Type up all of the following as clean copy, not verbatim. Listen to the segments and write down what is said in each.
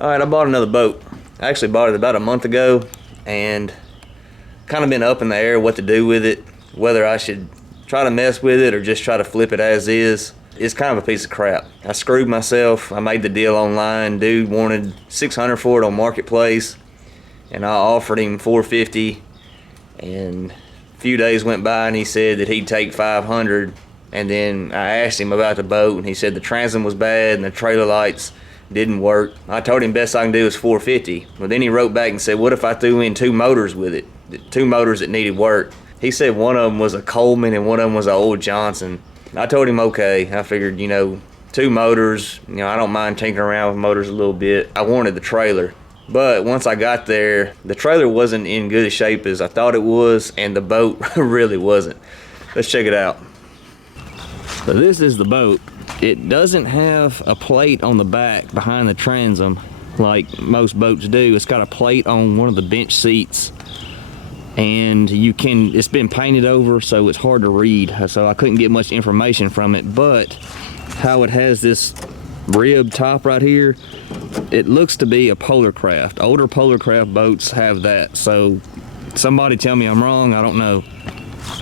Alright, I bought another boat. I actually bought it about a month ago and kind of been up in the air what to do with it, whether I should try to mess with it or just try to flip it as is. It's kind of a piece of crap. I screwed myself. I made the deal online. Dude wanted $600 for it on Marketplace and I offered him $450, and a few days went by and he said that he'd take $500, and then I asked him about the boat and he said the transom was bad and the trailer lights didn't work. I told him best I can do is $450. But then he wrote back and said, what if I threw in 2 motors with it? 2 motors that needed work. He said one of them was a Coleman and one of them was an old Johnson. I told him okay. I figured, 2 motors, I don't mind tinkering around with motors a little bit. I wanted the trailer. But once I got there, the trailer wasn't in good a shape as I thought it was, and the boat really wasn't. Let's check it out. So this is the boat. It doesn't have a plate on the back behind the transom like most boats do. It's got a plate on one of the bench seats, and it's been painted over, so it's hard to read, so I couldn't get much information from it. But how it has this rib top right here, it looks to be a polar craft. Older polar craft boats have that, so somebody tell me I'm wrong, I don't know.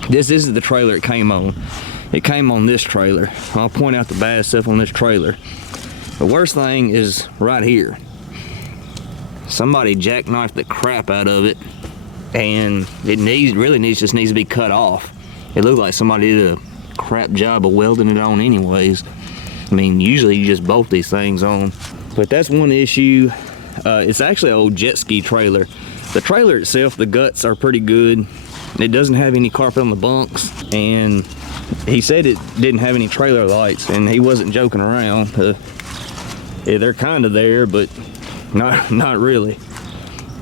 This isn't the trailer it came on. It came on this trailer. I'll point out the bad stuff on this trailer. The worst thing is right here. Somebody jackknifed the crap out of it, and it just needs to be cut off. It looked like somebody did a crap job of welding it on anyways. I mean, usually you just bolt these things on. But that's one issue. It's actually an old jet ski trailer. The trailer itself, the guts are pretty good. It doesn't have any carpet on the bunks, and he said it didn't have any trailer lights, and he wasn't joking around. Yeah, they're kind of there, but not really.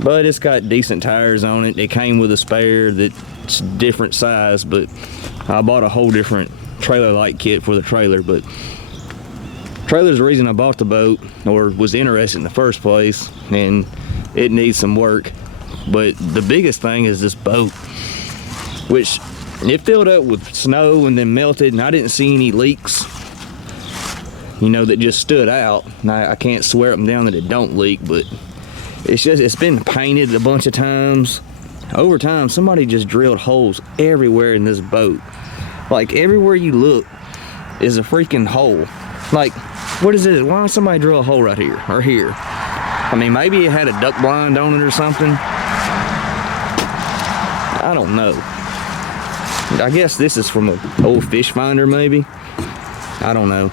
But it's got decent tires on it. It came with a spare that's different size, but I bought a whole different trailer light kit for the trailer. But trailer's the reason I bought the boat, or was interested in the first place, and it needs some work. But the biggest thing is this boat, which it filled up with snow and then melted, and I didn't see any leaks, that just stood out. Now, I can't swear up and down that it don't leak, but it's been painted a bunch of times. Over time, somebody just drilled holes everywhere in this boat. Like, everywhere you look is a freaking hole. Like, what is it? Why don't somebody drill a hole right here or here? I mean, maybe it had a duck blind on it or something. I don't know. I guess this is from an old fish finder, maybe. I don't know.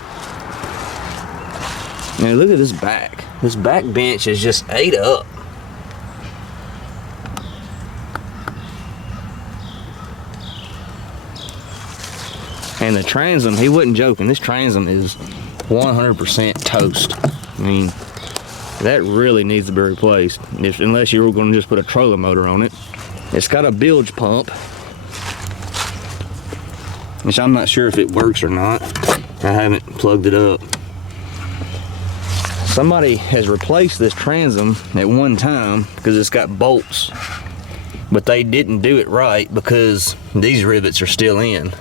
Now look at this back. This back bench is just ate up. And the transom, he wasn't joking. This transom is 100% toast. I mean, that really needs to be replaced, unless you were going to just put a trolling motor on it. It's got a bilge pump, which I'm not sure if it works or not. I haven't plugged it up. Somebody has replaced this transom at one time because it's got bolts, but they didn't do it right because these rivets are still in.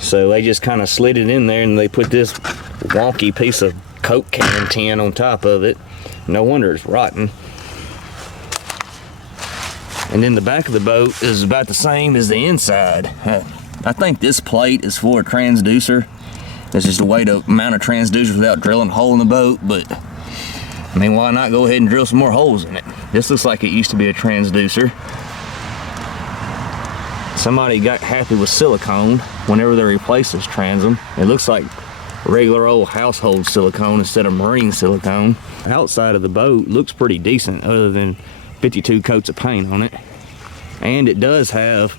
So they just kind of slid it in there, and they put this wonky piece of Coke can tin on top of it. No wonder it's rotten. And then the back of the boat is about the same as the inside. I think this plate is for a transducer. It's just a way to mount a transducer without drilling a hole in the boat, but I mean, why not go ahead and drill some more holes in it? This looks like it used to be a transducer. Somebody got happy with silicone whenever they replaced this transom. It looks like regular old household silicone instead of marine silicone. The outside of the boat looks pretty decent other than 52 coats of paint on it. And it does have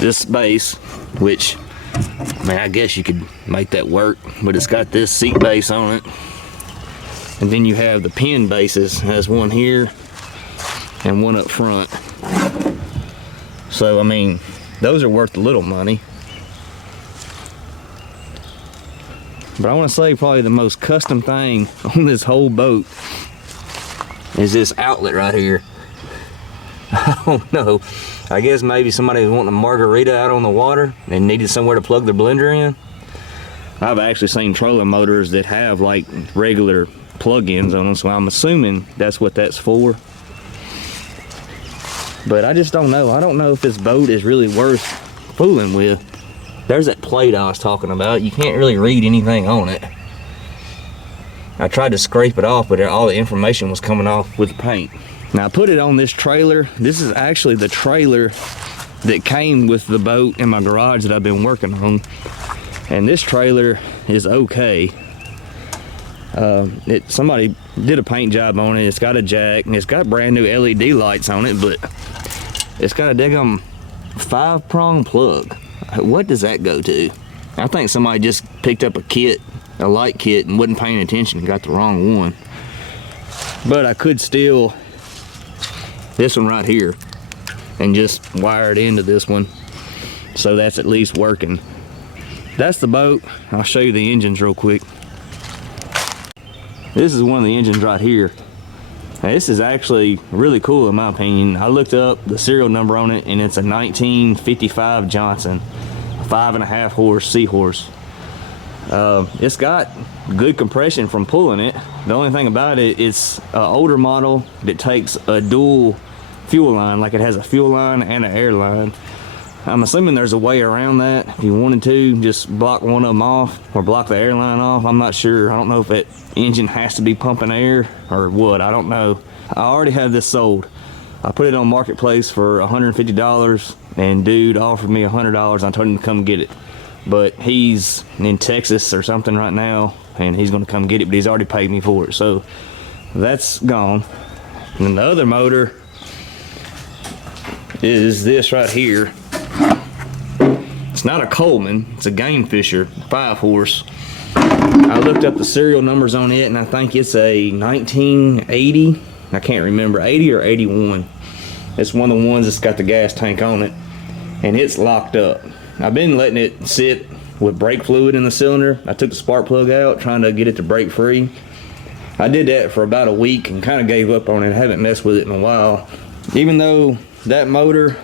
this base, which, I mean, I guess you could make that work, but it's got this seat base on it. And then you have the pin bases. There's one here and one up front. So, I mean, those are worth a little money. But I want to say probably the most custom thing on this whole boat is this outlet right here. I don't know. I guess maybe somebody was wanting a margarita out on the water and needed somewhere to plug their blender in. I've actually seen trolling motors that have like regular plug-ins on them, so I'm assuming that's what that's for. But I just don't know. I don't know if this boat is really worth fooling with. There's that plate I was talking about. You can't really read anything on it. I tried to scrape it off, but all the information was coming off with paint. Now I put it on this trailer. This is actually the trailer that came with the boat in my garage that I've been working on. And this trailer is okay. Somebody did a paint job on it. It's got a jack and it's got brand new LED lights on it, but it's got a daggum 5-prong plug. What does that go to? I think somebody just picked up a light kit, and wasn't paying attention and got the wrong one. But I could steal this one right here and just wire it into this one, so that's at least working. That's the boat. I'll show you the engines real quick. This is one of the engines right here. Now, this is actually really cool in my opinion. I looked up the serial number on it, and it's a 1955 Johnson, 5.5 horse Seahorse. It's got good compression from pulling it. The only thing about it, it's an older model that takes a dual fuel line, like it has a fuel line and an air line. I'm assuming there's a way around that. If you wanted to, just block one of them off or block the airline off. I'm not sure. I don't know if that engine has to be pumping air or what. I don't know. I already have this sold. I put it on Marketplace for $150, and dude offered me $100. I told him to come get it. But he's in Texas or something right now, and he's gonna come get it, but he's already paid me for it. So that's gone. And then the other motor is this right here. It's not a Coleman, it's a Game Fisher 5 horse. I looked up the serial numbers on it, and I think it's a 1980. I can't remember, 80 or 81. It's one of the ones that's got the gas tank on it, and it's locked up. I've been letting it sit with brake fluid in the cylinder. I took the spark plug out, trying to get it to break free. I did that for about a week and kind of gave up on it. I haven't messed with it in a while. Even though that motor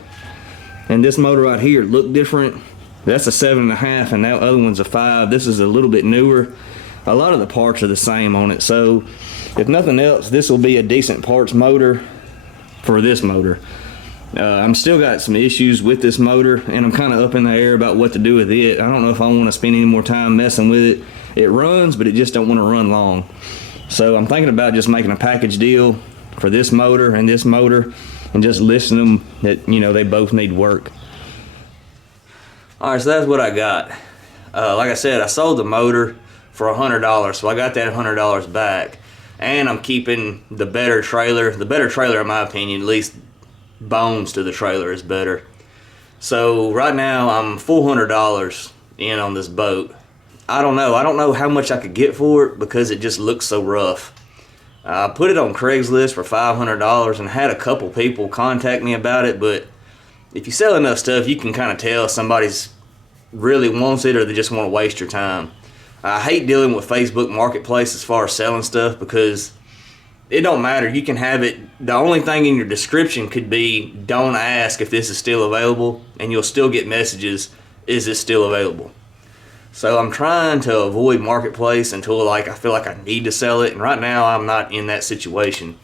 and this motor right here look different, that's a 7.5 and that other one's a 5. This is a little bit newer. A lot of the parts are the same on it, so if nothing else, this will be a decent parts motor for this motor. I'm still got some issues with this motor, and I'm kind of up in the air about what to do with it. I don't know if I want to spend any more time messing with it. It runs, but it just don't want to run long. So I'm thinking about just making a package deal for this motor and just listing them that, you know, they both need work. All right, so that's what I got. Like I said, I sold the motor for $100, so I got that $100 back, and I'm keeping the better trailer. The better trailer, in my opinion, at least bones to the trailer, is better. So right now I'm $400 in on this boat. I don't know how much I could get for it because it just looks so rough. I put it on Craigslist for $500 and had a couple people contact me about it, but if you sell enough stuff, you can kind of tell somebody's really wants it or they just want to waste your time. I hate dealing with Facebook Marketplace as far as selling stuff because it don't matter. You can have it. The only thing in your description could be, don't ask if this is still available, and you'll still get messages, is this still available? So I'm trying to avoid Marketplace until I feel like I need to sell it, and right now I'm not in that situation.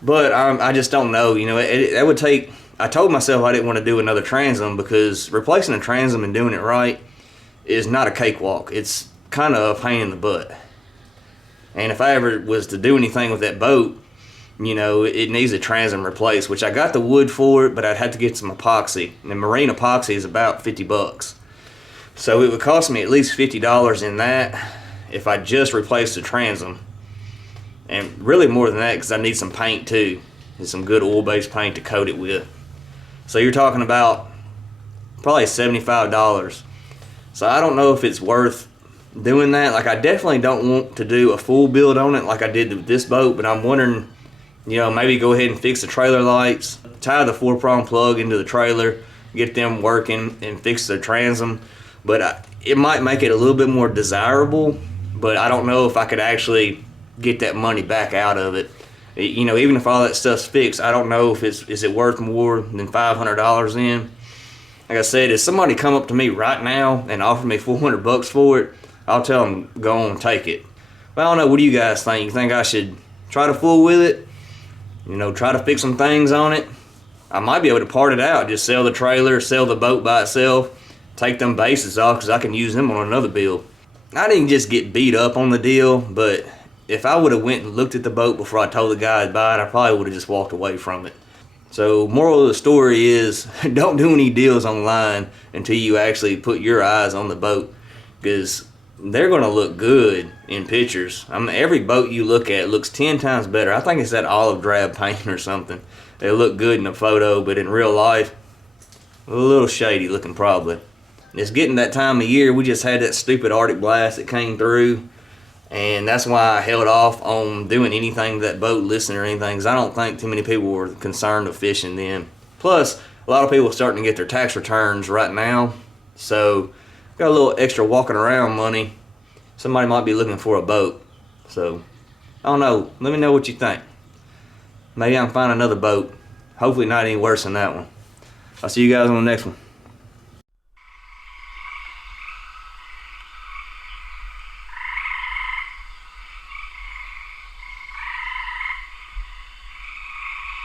But I just don't know. You know, that would take, I told myself I didn't want to do another Transom because replacing a Transom and doing it right is not a cakewalk. It's kind of a pain in the butt. And if I ever was to do anything with that boat, you know, it needs a transom replaced, which I got the wood for it, but I'd have to get some epoxy. And marine epoxy is about $50. So it would cost me at least $50 in that if I just replaced the transom. And really more than that because I need some paint too. And some good oil-based paint to coat it with. So you're talking about probably $75. So I don't know if it's worth doing that. Like, I definitely don't want to do a full build on it like I did with this boat, but I'm wondering, you know, maybe go ahead and fix the trailer lights, tie the 4-prong plug into the trailer, get them working, and fix the transom. But it might make it a little bit more desirable, but I don't know if I could actually get that money back out of it. You know, even if all that stuff's fixed, I don't know if is it worth more than $500 in. Like I said, if somebody come up to me right now and offer me $400 for it, I'll tell them, go on, take it. But I don't know, what do you guys think? You think I should try to fool with it? You know, try to fix some things on it? I might be able to part it out, just sell the trailer, sell the boat by itself, take them bases off because I can use them on another build. I didn't just get beat up on the deal, but if I would have went and looked at the boat before I told the guy I'd buy it, I probably would have just walked away from it. So moral of the story is, don't do any deals online until you actually put your eyes on the boat, because they're going to look good in pictures. I mean, every boat you look at looks 10 times better. I think it's that olive drab paint or something. They look good in a photo, but in real life, a little shady looking probably. It's getting that time of year. We just had that stupid Arctic blast that came through, and that's why I held off on doing anything to that boat, listening or anything, because I don't think too many people were concerned of fishing then. Plus, a lot of people are starting to get their tax returns right now, so got a little extra walking around money. Somebody might be looking for a boat. So, I don't know. Let me know what you think. Maybe I can find another boat. Hopefully not any worse than that one. I'll see you guys on the next one.